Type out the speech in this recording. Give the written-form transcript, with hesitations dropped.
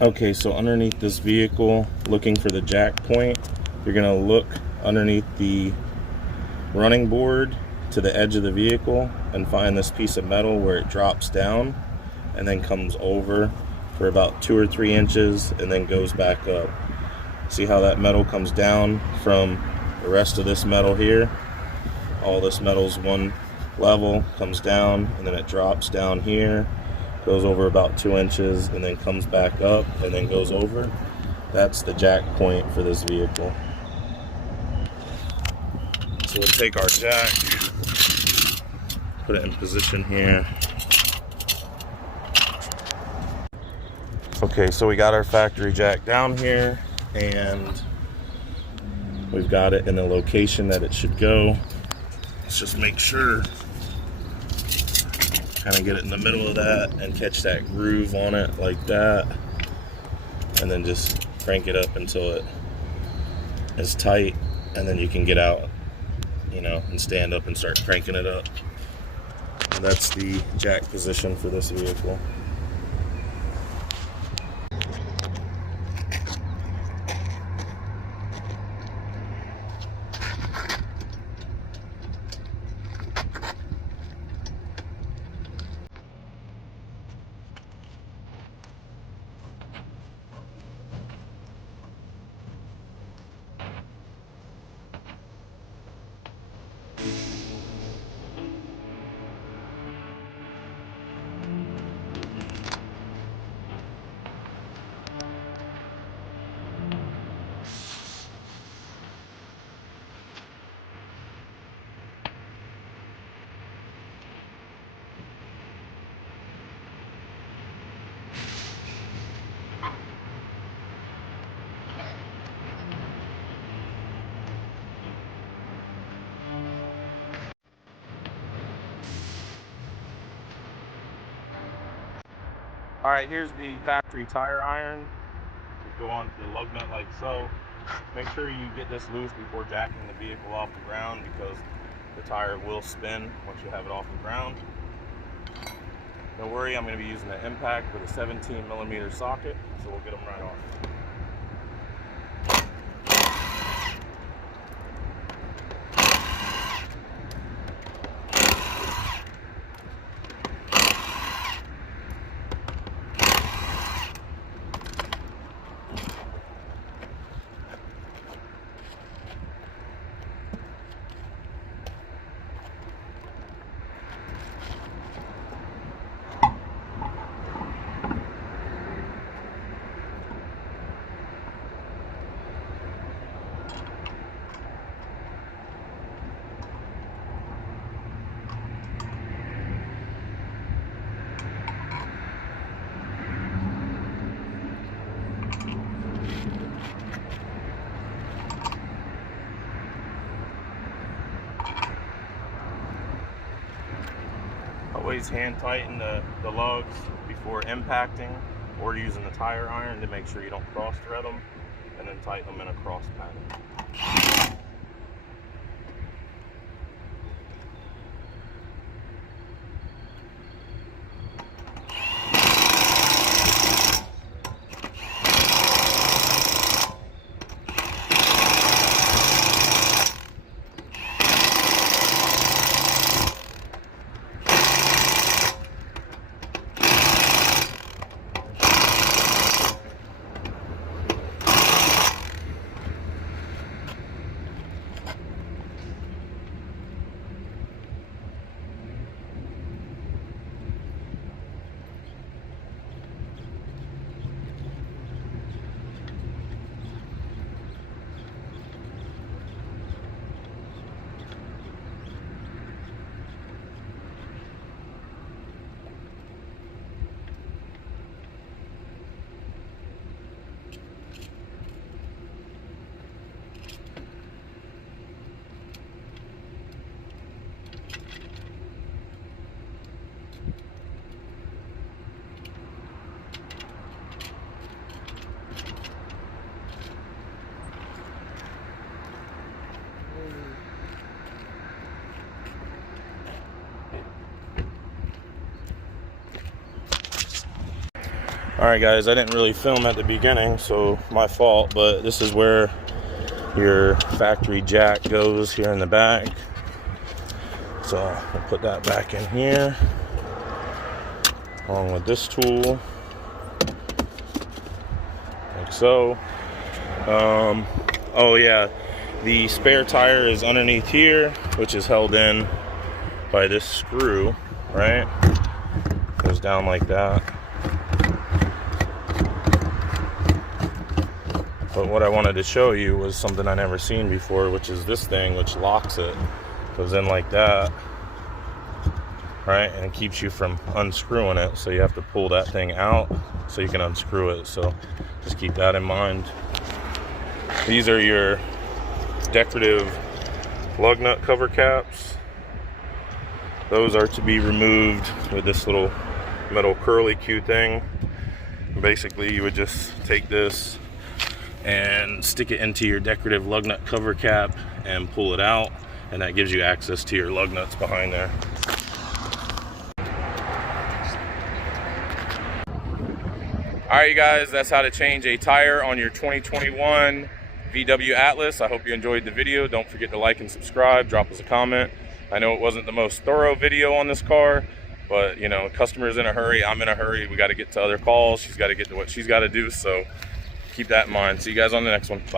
Okay, so underneath this vehicle, looking for the jack point, you're gonna look underneath the running board to the edge of the vehicle and find this piece of metal where it drops down and then comes over for about 2 or 3 inches and then goes back up. See how that metal comes down from the rest of this metal here? All this metal's one level, comes down, and then it drops down here, goes over about 2 inches, and then comes back up, and then goes over. That's the jack point for this vehicle. So we'll take our jack, put it in position here. Okay, so we got our factory jack down here, and we've got it in the location that it should go. Let's just make sure, kind of get it in the middle of that and catch that groove on it like that, and then just crank it up until it is tight, and then you can get out, you know, and stand up and start cranking it up. And that's the jack position for this vehicle. All right, here's the factory tire iron. You go onto the lug nut like so. Make sure you get this loose before jacking the vehicle off the ground, because the tire will spin once you have it off the ground. Don't worry, I'm going to be using an impact with a 17mm socket, so we'll get them right off. Always hand tighten the lugs before impacting or using the tire iron to make sure you don't cross thread them, and then tighten them in a cross pattern. All right, guys, I didn't really film at the beginning, so my fault, but this is where your factory jack goes here in the back. So we'll put that back in here along with this tool, like so. Oh yeah, the spare tire is underneath here, which is held in by this screw, right? Goes down like that. But what I wanted to show you was something I never seen before, which is this thing, which locks it. Goes in like that, right? And it keeps you from unscrewing it. So you have to pull that thing out so you can unscrew it. So just keep that in mind. These are your decorative lug nut cover caps. Those are to be removed with this little metal curly Q thing. Basically, you would just take this and stick it into your decorative lug nut cover cap and pull it out, and that gives you access to your lug nuts behind there. All right, you guys, that's how to change a tire on your 2021 VW Atlas. I hope you enjoyed the video. Don't forget to like and subscribe, drop us a comment. I know it wasn't the most thorough video on this car, but you know, customer's in a hurry, I'm in a hurry, we got to get to other calls, she's got to get to what she's got to do, so keep that in mind. See you guys on the next one. Bye.